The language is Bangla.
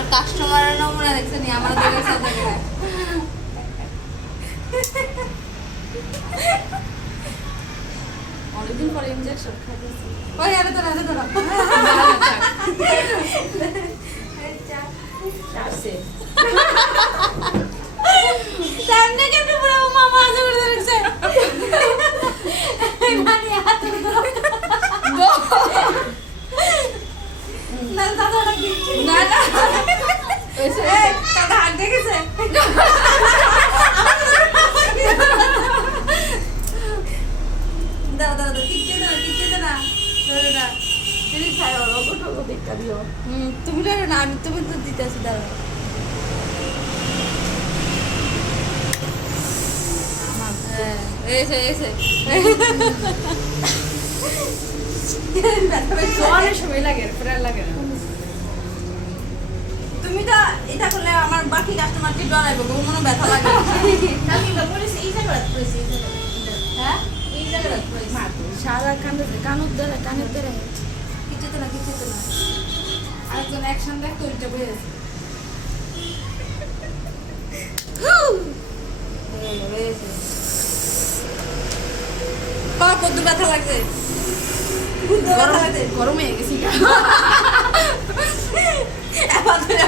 আমার কাস্টমারের নমুনা দেখছেন আমার দোকানের সাথে অনেকদিন পরে ইনজেকশন খাইতেছি। ওই আরে তো চারছে সামনে কেটে পুরো মামা আজে করে ধরেছে মানে হাতে না দাদা দিচ্ছি না না এই দাদা হাত দেখেছে দাদা দাদা টিকতে না ধরে না তুমি খাই ওগো দেখা দিও। তুমি ধরো না আমি তুমি তো দিতেছি দাঁড়া এসে অনেক সময় লাগে প্রায় লাগে না। তুমি তো এটা করলে আমার বাকি কাস্টমারকে ডরাইবো কোনো ব্যথা লাগে হ্যাঁ সারা কানের দ্বারা কিছু তো না আরেকজন অ্যাকশন দেখ তো ওইটা বয়ে আছে। কত ব্যথা লাগছে গরম হয়ে গেছি এবার ধরে